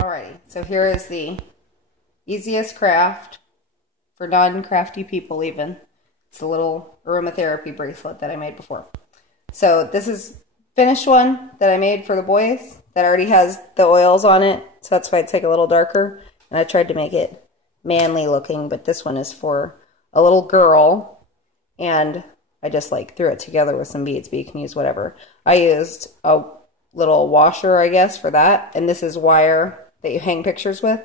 Alrighty, so here is the easiest craft for non-crafty people even. It's a little aromatherapy bracelet that I made before. So this is finished one that I made for the boys that already has the oils on it. So that's why it's like a little darker. And I tried to make it manly looking, but this one is for a little girl. And I just like threw it together with some beads, but you can use whatever. I used a little washer, I guess, for that. And this is wire that you hang pictures with.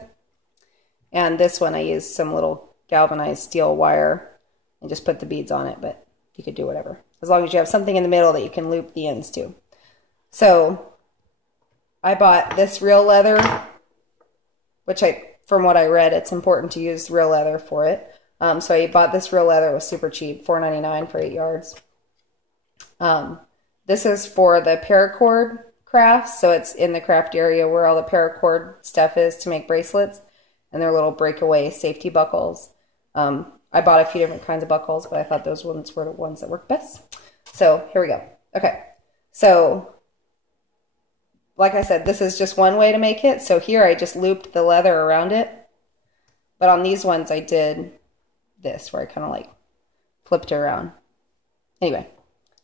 And this one I used some little galvanized steel wire and just put the beads on it, but you could do whatever. As long as you have something in the middle that you can loop the ends to. So I bought this real leather, which from what I read, it's important to use real leather for it. So I bought this real leather. It was super cheap, $4.99 for 8 yards. This is for the paracord crafts. So it's in the craft area where all the paracord stuff is to make bracelets. And they're little breakaway safety buckles. I bought a few different kinds of buckles, but I thought those ones were the ones that worked best. So here we go. Okay, so like I said, this is just one way to make it. So here I just looped the leather around it. But on these ones I did this, where I kind of like flipped it around. Anyway,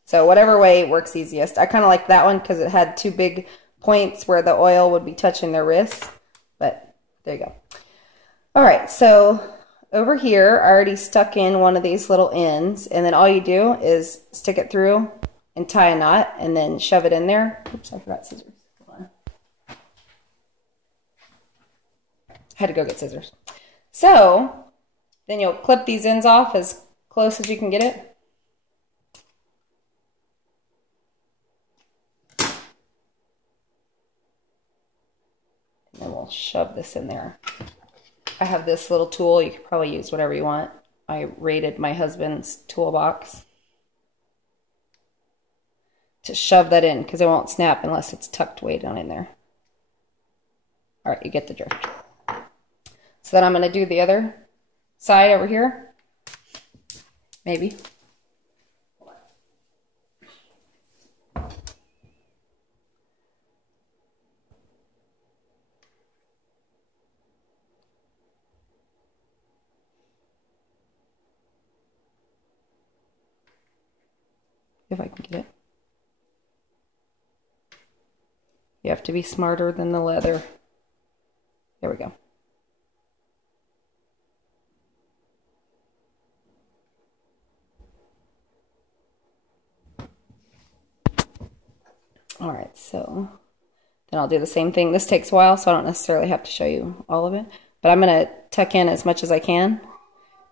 so whatever way works easiest. I kind of like that one because it had two big points where the oil would be touching their wrists. But there you go. All right, so over here, I already stuck in one of these little ends, and then all you do is stick it through and tie a knot, and then shove it in there. Oops, I forgot scissors. Hold on. I had to go get scissors. So then you'll clip these ends off as close as you can get it. And then we'll shove this in there. I have this little tool. You could probably use whatever you want. I raided my husband's toolbox to shove that in because it won't snap unless it's tucked way down in there. All right, you get the drift. So then I'm going to do the other side over here. Maybe. If I can get it. You have to be smarter than the leather. There we go. All right, so then I'll do the same thing. This takes a while, so I don't necessarily have to show you all of it. But I'm going to tuck in as much as I can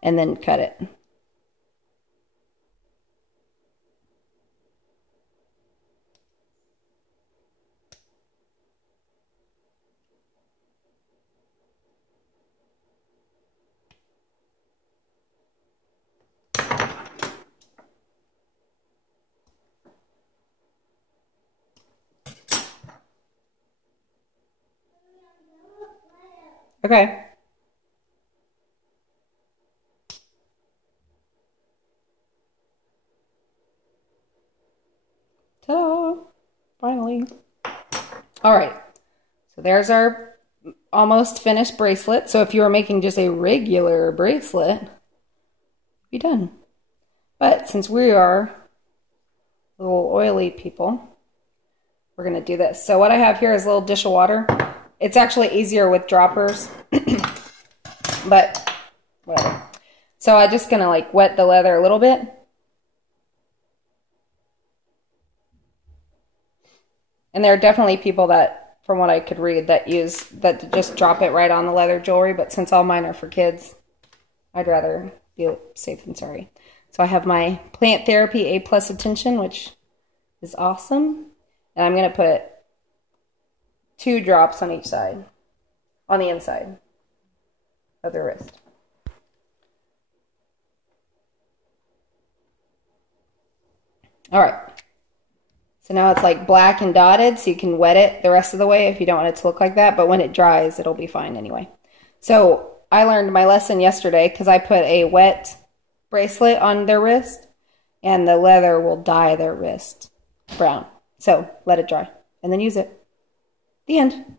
and then cut it. Okay. Ta-da! Finally. All right. So there's our almost finished bracelet. So if you were making just a regular bracelet, be done. But since we are little oily people, we're going to do this. So what I have here is a little dish of water. It's actually easier with droppers, but whatever. So I'm just going to like wet the leather a little bit. And there are definitely people that, from what I could read, that just drop it right on the leather jewelry. But since all mine are for kids, I'd rather be safe than sorry. So I have my Plant Therapy A+ Attention, which is awesome. And I'm going to put 2 drops on each side, on the inside of the wrist. All right. So now it's like black and dotted, so you can wet it the rest of the way if you don't want it to look like that. But when it dries, it'll be fine anyway. So I learned my lesson yesterday because I put a wet bracelet on their wrist, and the leather will dye their wrist brown. So let it dry and then use it. The end.